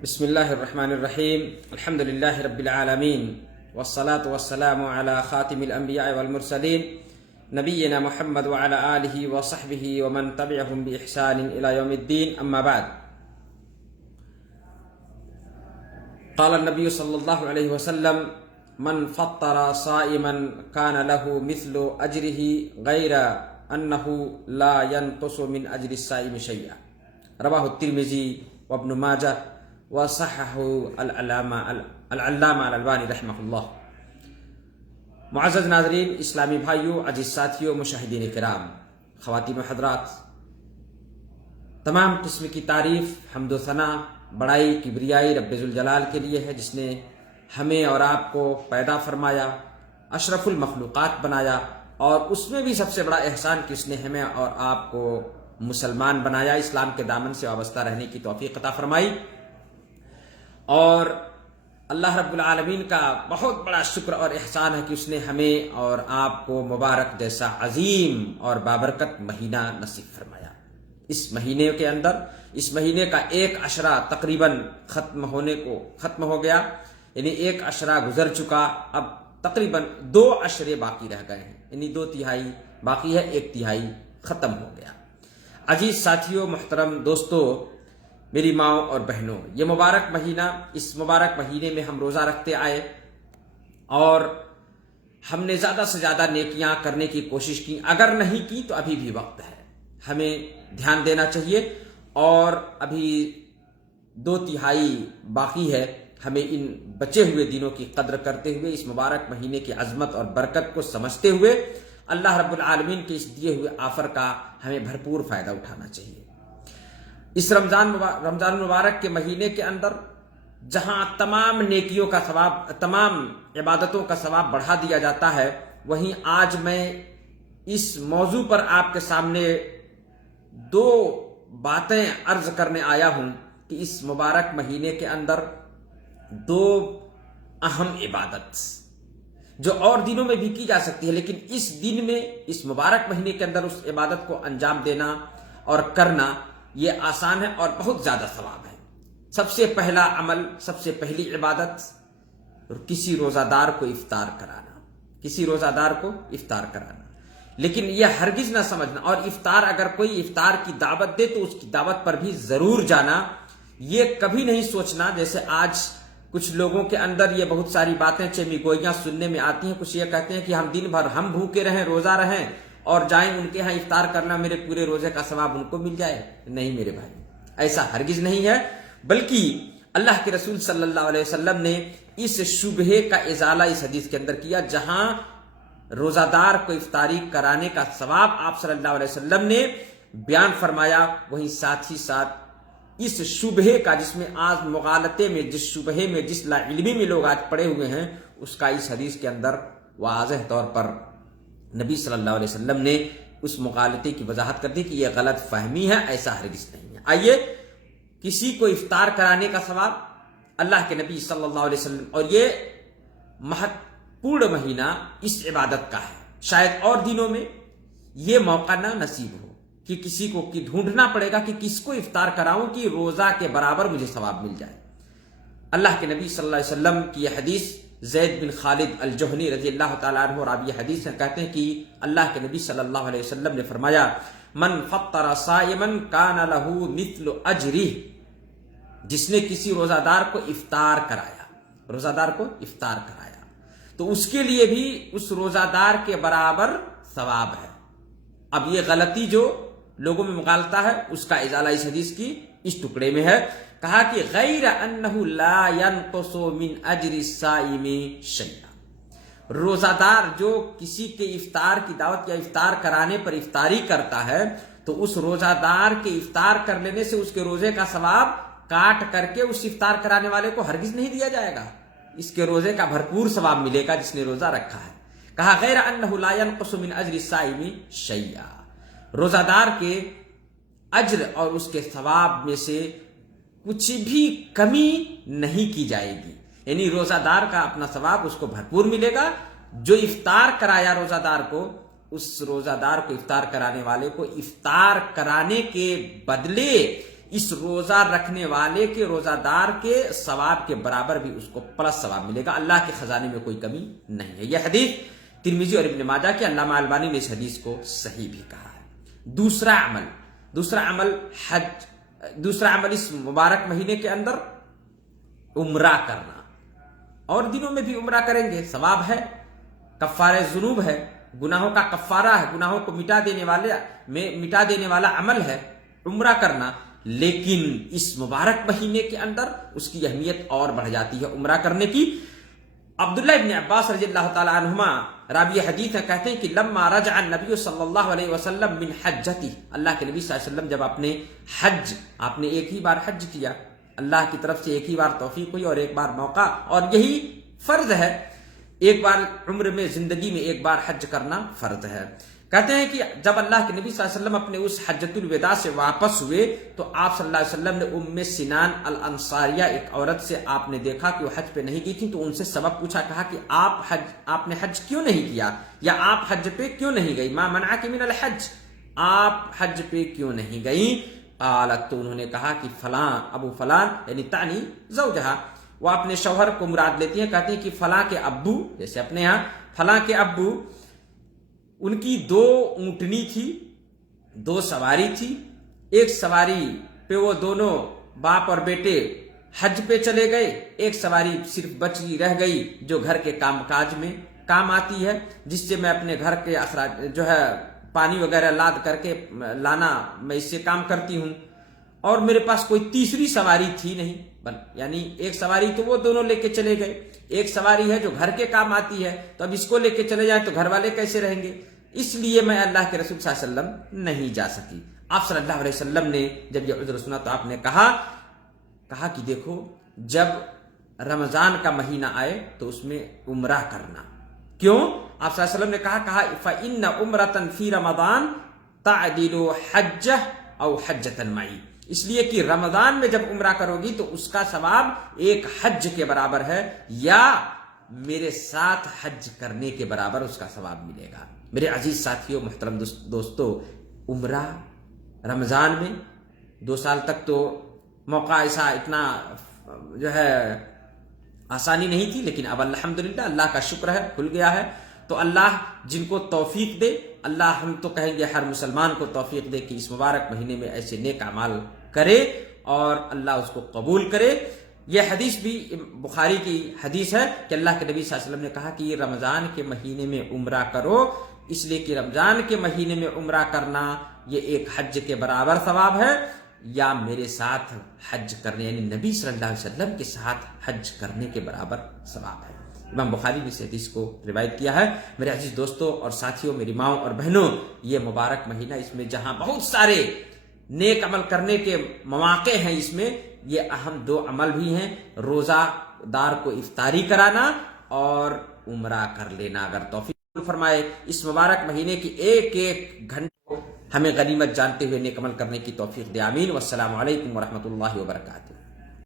بسم الله الرحمن الرحيم. الحمد لله رب العالمين والصلاة والسلام على خاتم الأنبياء والمرسلين نبينا محمد وعلى آله وصحبه ومن تبعهم بإحسان إلى يوم الدين. أما بعد، قال النبي صلى الله عليه وسلم: من فطر صائما كان له مثل أجره غير أنه لا ينقص من أجر الصائم شيئا. رواه الترمذي وابن ماجه وصححه العلامہ الالبانی رحمہ اللہ. معزز ناظرین، اسلامی بھائیوں، عزیز ساتھیوں، مشاہدین کرام، خواتین و حضرات، تمام قسم کی تعریف، حمد و ثنا، بڑائی، کبریائی رب ذوالجلال کے لیے ہے، جس نے ہمیں اور آپ کو پیدا فرمایا، اشرف المخلوقات بنایا، اور اس میں بھی سب سے بڑا احسان کہ اس نے ہمیں اور آپ کو مسلمان بنایا، اسلام کے دامن سے وابستہ رہنے کی توفیق عطا فرمائی. اور اللہ رب العالمین کا بہت بڑا شکر اور احسان ہے کہ اس نے ہمیں اور آپ کو مبارک جیسا عظیم اور بابرکت مہینہ نصیب فرمایا. اس مہینے کے اندر، اس مہینے کا ایک عشرہ تقریباً ختم ہو گیا، یعنی ایک عشرہ گزر چکا، اب تقریباً 2 عشرے باقی رہ گئے ہیں، یعنی 2 تہائی باقی ہے، 1 تہائی ختم ہو گیا. عزیز ساتھیوں، محترم دوستو، میری ماؤں اور بہنوں، یہ مبارک مہینہ، اس مبارک مہینے میں ہم روزہ رکھتے آئے اور ہم نے زیادہ سے زیادہ نیکیاں کرنے کی کوشش کی. اگر نہیں کی تو ابھی بھی وقت ہے، ہمیں دھیان دینا چاہیے، اور ابھی 2 تہائی باقی ہے. ہمیں ان بچے ہوئے دنوں کی قدر کرتے ہوئے، اس مبارک مہینے کی عظمت اور برکت کو سمجھتے ہوئے، اللہ رب العالمین کے اس دیے ہوئے آفر کا ہمیں بھرپور فائدہ اٹھانا چاہیے. اس رمضان مبارک کے مہینے کے اندر جہاں تمام نیکیوں کا ثواب، تمام عبادتوں کا ثواب بڑھا دیا جاتا ہے، وہیں آج میں اس موضوع پر آپ کے سامنے 2 باتیں عرض کرنے آیا ہوں کہ اس مبارک مہینے کے اندر 2 اہم عبادت جو اور دنوں میں بھی کی جا سکتی ہے، لیکن اس دن میں، اس مبارک مہینے کے اندر اس عبادت کو انجام دینا اور کرنا یہ آسان ہے اور بہت زیادہ ثواب ہے. سب سے پہلا عمل، سب سے پہلی عبادت، کسی روزہ دار کو افطار کرانا، کسی روزہ دار کو افطار کرانا. لیکن یہ ہرگز نہ سمجھنا، اور افطار، اگر کوئی افطار کی دعوت دے تو اس کی دعوت پر بھی ضرور جانا. یہ کبھی نہیں سوچنا جیسے آج کچھ لوگوں کے اندر یہ بہت ساری باتیں چمی گوئیاں سننے میں آتی ہیں. کچھ یہ کہتے ہیں کہ ہم دن بھر ہم بھوکے رہیں، روزہ رہیں اور جائیں ان کے ہاں افطار کرنا، میرے پورے روزے کا ثواب ان کو مل جائے. نہیں میرے بھائی، ایسا ہرگز نہیں ہے، بلکہ اللہ کے رسول صلی اللہ علیہ وسلم نے اس شبہے کا ازالہ اس حدیث کے اندر کیا. جہاں روزہ دار کو افطاری کرانے کا ثواب آپ صلی اللہ علیہ وسلم نے بیان فرمایا، وہیں ساتھ ہی ساتھ اس شبہے کا، جس میں آج مغالطے میں، جس شبہے میں، جس لا علمی میں لوگ آج پڑے ہوئے ہیں، اس کا اس حدیث کے اندر واضح طور پر نبی صلی اللہ علیہ وسلم نے اس مغالطے کی وضاحت کر دی کہ یہ غلط فہمی ہے، ایسا ہرگز نہیں ہے. آئیے، کسی کو افطار کرانے کا ثواب اللہ کے نبی صلی اللہ علیہ وسلم، اور یہ مہتوپورن مہینہ اس عبادت کا ہے. شاید اور دنوں میں یہ موقع نہ نصیب ہو کہ کسی کو ڈھونڈنا پڑے گا کہ کس کو افطار کراؤں کہ روزہ کے برابر مجھے ثواب مل جائے. اللہ کے نبی صلی اللہ علیہ وسلم کی یہ حدیث زید بن خالد الجہنی رضی اللہ تعالیٰ عنہ، اور آپ یہ حدیث میں کہتے ہیں کہ اللہ کے نبی صلی اللہ علیہ وسلم نے فرمایا: من فطر صائما کان لہ مثل اجرہ. جس نے کسی روزہ دار کو افطار کرایا، روزہ دار کو افطار کرایا، تو اس کے لیے بھی اس روزہ دار کے برابر ثواب ہے. اب یہ غلطی جو لوگوں میں مغالطہ ہے، اس کا ازالہ اس حدیث کی اس ٹکڑے میں ہے. کہا کہ غیر انہ لا ينقص من اجر الصائم شیئا. روزہ دار جو کسی کے افطار کی دعوت یا افطار کرانے پر افطاری کرتا ہے، تو اس روزہ دار کے افطار کر لینے سے اس کے روزے کا ثواب کاٹ کر کے اس افطار کرانے والے کو ہرگز نہیں دیا جائے گا. اس کے روزے کا بھرپور ثواب ملے گا جس نے روزہ رکھا ہے. کہا غیر انہ لا ينقص من اجر الصائم شیئا. روزہ دار کے اجر اور اس کے ثواب میں سے کچھ بھی کمی نہیں کی جائے گی. یعنی روزہ دار کا اپنا ثواب اس کو بھرپور ملے گا. جو افطار کرایا روزہ دار کو، اس روزہ دار کو افطار کرانے والے کو افطار کرانے کے بدلے اس روزہ رکھنے والے کے روزہ دار کے ثواب کے برابر بھی اس کو پلس ثواب ملے گا. اللہ کے خزانے میں کوئی کمی نہیں ہے. یہ حدیث ترمذی اور ابن ماجہ کے علامہ البانی نے اس حدیث کو صحیح بھی کہا ہے. دوسرا عمل اس مبارک مہینے کے اندر عمرہ کرنا. اور دنوں میں بھی عمرہ کریں گے، ثواب ہے، کفارہ ذنوب ہے، گناہوں کا کفارہ ہے، گناہوں کو مٹا دینے والا عمل ہے عمرہ کرنا. لیکن اس مبارک مہینے کے اندر اس کی اہمیت اور بڑھ جاتی ہے عمرہ کرنے کی. عبداللہ ابن عباس رضی اللہ تعالی عنہما راوی حدیث ہے، کہتے ہیں کہ لما رجع النبی صلی اللہ علیہ وسلم من حجتی، اللہ کے نبی صلی اللہ علیہ وسلم جب آپ نے ایک ہی بار حج کیا، اللہ کی طرف سے ایک ہی بار توفیق ہوئی اور ایک بار موقع، اور یہی فرض ہے، ایک بار عمر میں زندگی میں ایک بار حج کرنا فرض ہے. کہتے ہیں کہ جب اللہ کے نبی صلی اللہ علیہ وسلم اپنے اس حجۃ الوداع سے واپس ہوئے تو آپ صلی اللہ علیہ وسلم نے ام سنان الانصاریہ ایک عورت سے آپ نے دیکھا کہ وہ حج پہ نہیں گئی تھی، تو ان سے سبب پوچھا، کہا کہ آپ نے حج کیوں نہیں کیا، یا آپ حج پہ کیوں نہیں گئی، ما منعک من الحج، آپ حج پہ کیوں نہیں گئی. قالت، تو انہوں نے کہا کہ فلاں ابو فلان، یعنی تعنی زوجہا، وہ اپنے شوہر کو مراد لیتی ہیں، کہتی ہیں کہ فلاں کے ابو، جیسے اپنے ہاں فلاں کے ابو، ان کی 2 اونٹنی تھی، 2 سواری تھی، ایک سواری پہ وہ دونوں باپ اور بیٹے حج پہ چلے گئے، ایک سواری صرف بچی رہ گئی جو گھر کے کام کاج میں کام آتی ہے، جس سے میں اپنے گھر کے اخراج جو ہے پانی وغیرہ لاد کر کے لانا، میں اس سے کام کرتی ہوں، اور میرے پاس کوئی تیسری سواری تھی نہیں. یعنی ایک سواری تو وہ دونوں لے کے چلے گئے، ایک سواری ہے جو گھر کے کام آتی ہے، تو اب اس کو لے کے چلے جائیں تو گھر والے کیسے رہیں گے، اس لیے میں اللہ کے رسول صلی اللہ علیہ وسلم نہیں جا سکی. آپ صلی اللہ علیہ وسلم نے جب یہ عذر سنا تو آپ نے کہا کہ دیکھو، جب رمضان کا مہینہ آئے تو اس میں عمرہ کرنا. کیوں؟ آپ صلی اللہ علیہ وسلم نے کہا فَإِنَّ عُمْرَةً فِي رَمَضَانَ تَعْدِلُ حَجَّةً أَوْ حَجَّةً مَعِي، اس لیے کہ رمضان میں جب عمرہ کرو گی تو اس کا ثواب ایک حج کے برابر ہے، یا میرے ساتھ حج کرنے کے برابر اس کا ثواب ملے گا. میرے عزیز ساتھیوں، محترم دوستو، عمرہ رمضان میں 2 سال تک تو موقع ایسا اتنا جو ہے آسانی نہیں تھی، لیکن اب الحمدللہ اللہ کا شکر ہے کھل گیا ہے. تو اللہ جن کو توفیق دے، اللہ ہم تو کہیں گے ہر مسلمان کو توفیق دے کہ اس مبارک مہینے میں ایسے نیک اعمال کرے اور اللہ اس کو قبول کرے. یہ حدیث بھی بخاری کی حدیث ہے کہ اللہ کے نبی صلی اللہ علیہ وسلم نے کہا کہ یہ رمضان کے مہینے میں عمرہ کرو، اس لیے کہ رمضان کے مہینے میں عمرہ کرنا یہ ایک حج کے برابر ثواب ہے، یا میرے ساتھ حج کرنے، یعنی نبی صلی اللہ علیہ وسلم کے ساتھ حج کرنے کے برابر ثواب ہے. امام بخاری نے اس حدیث کو روایت کیا ہے. میرے عزیز دوستوں اور ساتھیوں، میری ماؤں اور بہنوں، یہ مبارک مہینہ، اس میں جہاں بہت سارے نیک عمل کرنے کے مواقع ہیں، اس میں یہ اہم 2 عمل بھی ہیں، روزہ دار کو افطاری کرانا اور عمرہ کر لینا. اگر توفیق فرمائے اس مبارک مہینے کی ایک گھنٹے کو ہمیں غنیمت جانتے ہوئے نیک عمل کرنے کی توفیق دے. آمین. والسلام علیکم ورحمۃ اللہ وبرکاتہ.